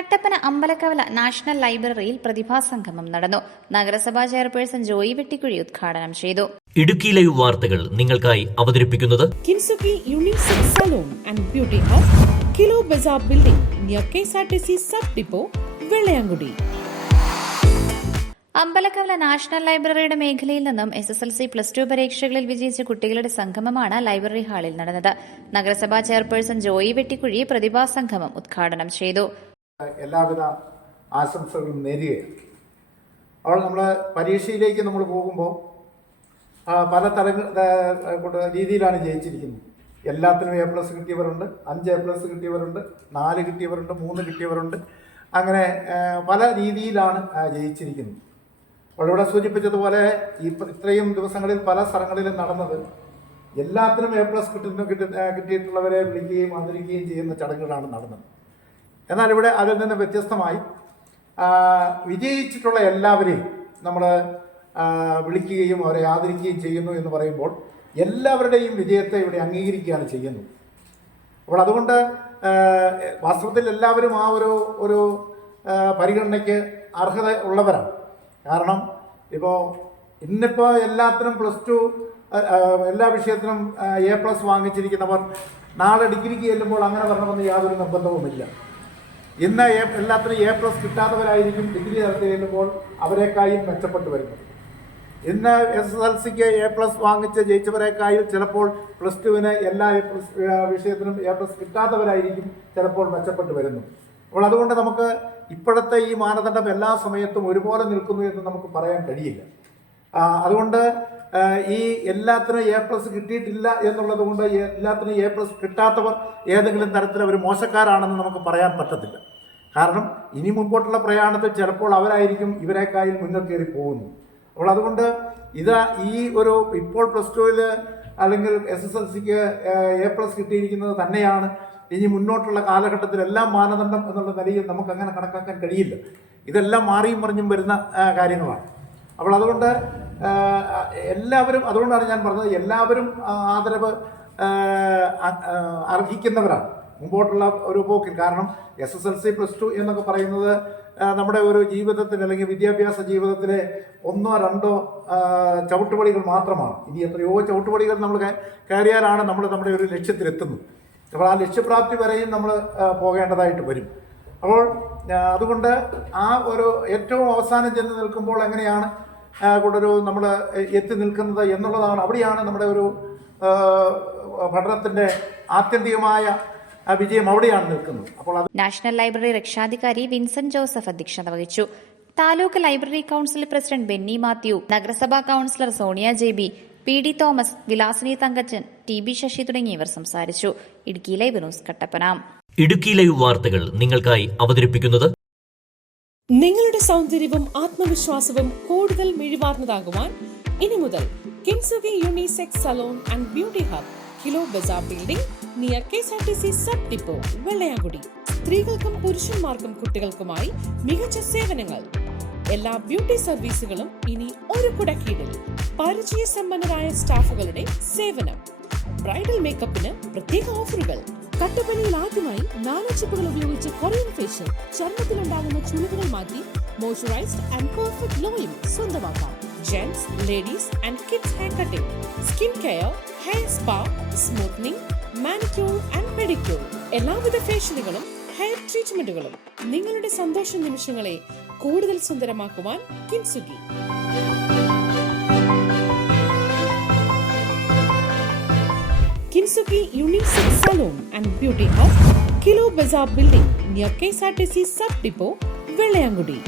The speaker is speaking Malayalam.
കട്ടപ്പന അമ്പലക്കവല നാഷണൽ ലൈബ്രറിയിൽ പ്രതിഭാസംഗമം നടന്നു. നഗരസഭാ ചെയർപേഴ്സൺ ജോയി വെട്ടിക്കുഴി ഉദ്ഘാടനം ചെയ്തു. ഇടുക്കി ലൈവ് വാർത്തകൾ നിങ്ങൾക്കായി അവതരിപ്പിക്കുന്നത് Kinsuki unisex salon and beauty hub, kilo Bazar building near KSRTC sub depot, Vellayamkudi. Ambalakkavala national ലൈബ്രറിയുടെ മേഖലയിൽ നിന്നും SSLC +2 പരീക്ഷകളിൽ വിജയിച്ച കുട്ടികളുടെ സംഗമമാണ് ലൈബ്രറി ഹാളിൽ നടന്നത്. നഗരസഭാ ചെയർപേഴ്സൺ ജോയി വെട്ടിക്കുഴി പ്രതിഭാസംഗമം ഉദ്ഘാടനം ചെയ്തു. എല്ലാവിധ ആശംസകളും നേരുകയാണ്. അവൾ നമ്മൾ പരീക്ഷയിലേക്ക് നമ്മൾ പോകുമ്പോൾ പല രീതിയിലാണ് ജയിച്ചിരിക്കുന്നത്. എല്ലാത്തിനും A+ കിട്ടിയവരുണ്ട്, 5 A+ കിട്ടിയവരുണ്ട്, 4 കിട്ടിയവരുണ്ട്, 3 കിട്ടിയവരുണ്ട്. അങ്ങനെ പല രീതിയിലാണ് ജയിച്ചിരിക്കുന്നത്. അപ്പോൾ ഇവിടെ സൂചിപ്പിച്ചതുപോലെ ഇത്രയും ദിവസങ്ങളിൽ പല സ്ഥലങ്ങളിലും നടന്നത് എല്ലാത്തിനും A+ കിട്ടിയിട്ടുള്ളവരെ വിളിക്കുകയും ആദരിക്കുകയും ചെയ്യുന്ന ചടങ്ങുകളാണ് നടന്നത്. എന്നാൽ ഇവിടെ അതിൽ നിന്ന് വ്യത്യസ്തമായി വിജയിച്ചിട്ടുള്ള എല്ലാവരെയും നമ്മൾ വിളിക്കുകയും അവരെ ആദരിക്കുകയും ചെയ്യുന്നു എന്ന് പറയുമ്പോൾ എല്ലാവരുടെയും വിജയത്തെ ഇവിടെ അംഗീകരിക്കുകയാണ് ചെയ്യുന്നത്. അപ്പോൾ അതുകൊണ്ട് വാസ്തവത്തിൽ എല്ലാവരും ആ ഒരു പരിഗണനയ്ക്ക് അർഹത ഉള്ളവരാണ്. കാരണം ഇന്നിപ്പോൾ എല്ലാത്തിനും +2 എല്ലാ വിഷയത്തിനും A+ വാങ്ങിച്ചിരിക്കുന്നവർ നാളെ ഡിഗ്രിക്ക് ചെല്ലുമ്പോൾ അങ്ങനെ വരണമെന്ന് യാതൊരു നിർബന്ധവുമില്ല. ഇന്ന് എല്ലാത്തിനും A+ കിട്ടാത്തവരായിരിക്കും ഡിഗ്രി നടത്തി ചെല്ലുമ്പോൾ അവരെക്കായും മെച്ചപ്പെട്ടു വരുന്നത്. ഇന്ന് SSLCക്ക് A+ വാങ്ങിച്ച് ജയിച്ചവരെക്കായും ചിലപ്പോൾ +2-ന് എല്ലാ വിഷയത്തിനും A+ കിട്ടാത്തവരായിരിക്കും ചിലപ്പോൾ മെച്ചപ്പെട്ടു വരുന്നു. അപ്പോൾ അതുകൊണ്ട് നമുക്ക് ഇപ്പോഴത്തെ ഈ മാനദണ്ഡം എല്ലാ സമയത്തും ഒരുപോലെ നിൽക്കുന്നു എന്ന് നമുക്ക് പറയാൻ കഴിയില്ല. അതുകൊണ്ട് ഈ എല്ലാത്തിനും A+ കിട്ടിയിട്ടില്ല എന്നുള്ളത് കൊണ്ട് എല്ലാത്തിനും A+ കിട്ടാത്തവർ ഏതെങ്കിലും തരത്തിൽ അവർ മോശക്കാരാണെന്ന് നമുക്ക് പറയാൻ പറ്റത്തില്ല. കാരണം ഇനി മുൻപോട്ടുള്ള പ്രയാണത്തിൽ ചിലപ്പോൾ അവരായിരിക്കും ഇവരെക്കായി മുന്നേറി പോകുന്നു. അപ്പോൾ അതുകൊണ്ട് ഇപ്പോൾ +2-ൽ അല്ലെങ്കിൽ SSLCക്ക് A+ കിട്ടിയിരിക്കുന്നത് തന്നെയാണ് ഇനി മുന്നോട്ടുള്ള കാലഘട്ടത്തിൽ എല്ലാം മാനദണ്ഡം എന്നുള്ള നിലയിൽ നമുക്ക് അങ്ങനെ കണക്കാക്കാൻ കഴിയില്ല. ഇതെല്ലാം മാറിയും മറിഞ്ഞും വരുന്ന കാര്യങ്ങളാണ്. അപ്പോൾ അതുകൊണ്ട് എല്ലാവരും, അതുകൊണ്ടാണ് ഞാൻ പറഞ്ഞത്, എല്ലാവരും ആദരവ് അർഹിക്കുന്നവരാണ് മുമ്പോട്ടുള്ള ഒരു പോക്കിൽ. കാരണം SSLC +2 എന്നൊക്കെ പറയുന്നത് നമ്മുടെ ഒരു ജീവിതത്തിൽ അല്ലെങ്കിൽ വിദ്യാഭ്യാസ ജീവിതത്തിലെ 1 or 2 ചവിട്ടുപടികൾ മാത്രമാണ്. ഇനി എത്രയോ ചവിട്ടുപടികൾ നമ്മൾ കയറിയാലാണ് നമ്മൾ നമ്മുടെ ഒരു ലക്ഷ്യത്തിലെത്തുന്നത്. അപ്പോൾ ആ ലക്ഷ്യപ്രാപ്തി വരെയും നമ്മൾ പോകേണ്ടതായിട്ട് വരും. അപ്പോൾ അതുകൊണ്ട് ആ ഒരു ഏറ്റവും അവസാനം ചെന്ന് നിൽക്കുമ്പോൾ എങ്ങനെയാണ് നമ്മൾ എത്തി നിൽക്കുന്നത് എന്നുള്ളതാണ്, അവിടെയാണ് നമ്മുടെ ഒരു പഠനത്തിൻ്റെ ആത്യന്തികമായ വിജയം അവിടെയാണ് നിൽക്കുന്നത്. അപ്പോൾ നാഷണൽ ലൈബ്രറി രക്ഷാധികാരി വിൻസെന്റ് ജോസഫ് അധ്യക്ഷത വഹിച്ചു. Taluk library council president Benny Mathew, നഗരസഭാ councillor Sonia JB, PD Thomas, Vilasini Thankachan, TB Sasi തുടങ്ങിയവർ സംസാരിച്ചു. Idukki live news Kattappana. Idukki live വാർത്തകൾ നിങ്ങൾക്കായി അവതരിപ്പിക്കുന്നത് നിങ്ങളുടെ സൗന്ദര്യവും ആത്മവിശ്വാസവും കൂടുതൽ മിഴിവാർന്നതാകുവാൻ ഇനി മുതൽ Kinsuki unisex salon and beauty hub, kilo Bazar building near KSRTC sub depot, Vellayamkudi. സ്ത്രീകൾക്കും പുരുഷന്മാർക്കും കുട്ടികൾക്കുമായി മികച്ച സേവനങ്ങൾ. എല്ലാ ബ്യൂട്ടി സർവീസുകളും ഇനി ഒരു കുടക്കീഴിൽ. പരിചയസമ്പന്നരായ സ്റ്റാഫുകളുടെ സേവനം. ബ്രൈഡൽ മേക്കപ്പിന് പ്രത്യേക ഓഫറുകൾ. കട്ടപ്പനയിൽ ആദ്യമായി നാനോചിപ്പുകൾ ഉപയോഗിച്ച് കൊറിയൻ ഫേഷ്യൽ, ചർമ്മത്തിലുണ്ടാകുന്ന ചുളിവുകൾ മാറ്റി മോയ്സ്ചറൈസ്ഡ് ആൻഡ് പെർഫെക്റ്റ് ഗ്ലോയും സ്വന്തമാക്കാം. Gents, ladies and kids hair cutting, skin care, hair spa, smoothening, manicure and pedicure. എല്ലാവിധ ഫേഷ്യലുകളും ഹെയർ ട്രീറ്റ്മെന്റുകളും. നിങ്ങളുടെ സന്തോഷ നിമിഷങ്ങളെ കൂടുതൽ സുന്ദരമാക്കുവാൻ Kinsuki. Kinsuki unisex salon and beauty hub, kilo Bazar building near KSRTC sub depot, Vellayamkudi.